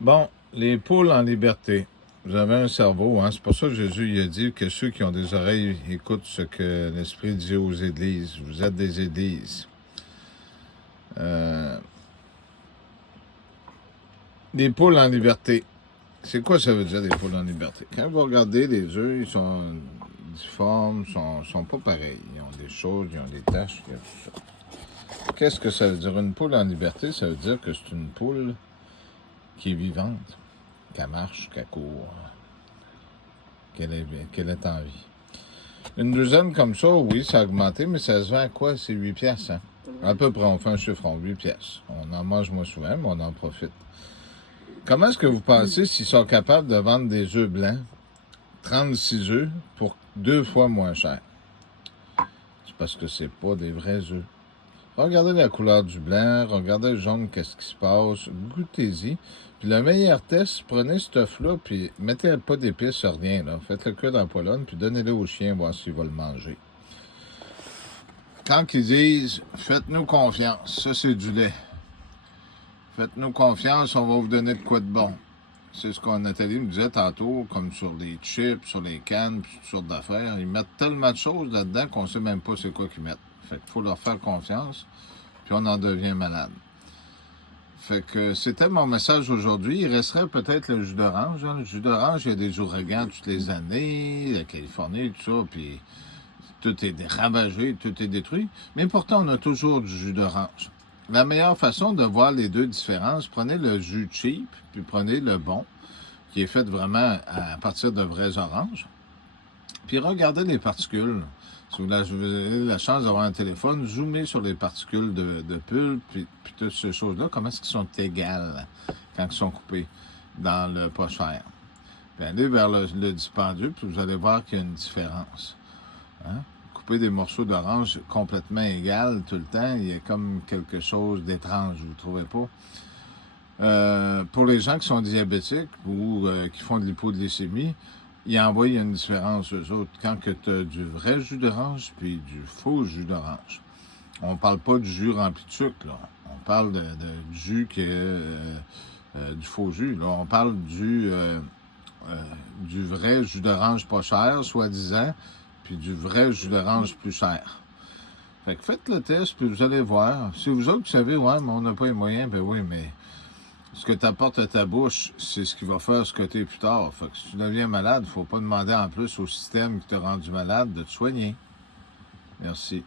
Bon, les poules en liberté. Vous avez un cerveau, hein? C'est pour ça que Jésus il a dit que ceux qui ont des oreilles écoutent ce que l'Esprit dit aux églises. Vous êtes des églises. Des poules en liberté. C'est quoi ça veut dire, des poules en liberté? Quand vous regardez les œufs, ils sont difformes, sont pas pareils. Ils ont des choses, ils ont des taches, il y a tout ça. Qu'est-ce que ça veut dire? Une poule en liberté, ça veut dire que c'est une poule qui est vivante, qu'elle marche, qu'elle court, qu'elle est en vie. Une douzaine comme ça, oui, ça a augmenté, mais ça se vend à quoi? C'est 8 piastres, hein? À peu près, on fait un chiffron, 8 piastres. On en mange moins souvent, mais on en profite. Comment est-ce que vous pensez s'ils sont capables de vendre des œufs blancs, 36 œufs, pour 2 fois moins cher? C'est parce que c'est pas des vrais œufs. Regardez la couleur du blanc, regardez le jaune, qu'est-ce qui se passe, goûtez-y. Puis le meilleur test, prenez ce œuf-là, puis mettez pas d'épices, rien, là. Faites-le cuire dans la poêlonne, puis donnez-le au chien, voir s'il va le manger. Quand ils disent « Faites-nous confiance », ça c'est du lait. Faites-nous confiance, on va vous donner de quoi de bon. C'est ce qu'on Nathalie me disait tantôt, comme sur les chips, sur les cannes, puis toutes sortes d'affaires. Ils mettent tellement de choses là-dedans qu'on ne sait même pas c'est quoi qu'ils mettent. Fait qu'il faut leur faire confiance, puis on en devient malade. Fait que c'était mon message aujourd'hui. Il resterait peut-être le jus d'orange. Hein. Le jus d'orange, il y a des ouragans toutes les années, la Californie, tout ça, puis tout est ravagé, tout est détruit. Mais pourtant, on a toujours du jus d'orange. La meilleure façon de voir les deux différences, prenez le jus cheap, puis prenez le bon, qui est fait vraiment à partir de vrais oranges. Puis regardez les particules. Si vous avez la chance d'avoir un téléphone, zoomez sur les particules de pulpe, puis toutes ces choses-là, comment est-ce qu'ils sont égales quand ils sont coupés dans le pochère. Puis allez vers le dispendieux, puis vous allez voir qu'il y a une différence. Hein? Couper des morceaux d'orange complètement égales tout le temps, il y a comme quelque chose d'étrange, vous ne trouvez pas? Pour les gens qui sont diabétiques ou qui font de l'hypoglycémie, ils envoient une différence, eux autres, quand tu as du vrai jus d'orange puis du faux jus d'orange. On ne parle pas du jus rempli de sucre, là. On parle du jus qui est du faux jus. Là. On parle du vrai jus d'orange pas cher, soi-disant, puis du vrai jus d'orange plus cher. Fait que faites le test, puis vous allez voir. Si vous autres, vous savez, ouais, mais on n'a pas les moyens, ben oui, mais ce que tu apportes à ta bouche, c'est ce qui va faire ce que tu es plus tard. Fait que si tu deviens malade, il ne faut pas demander en plus au système qui t'a rendu malade de te soigner. Merci.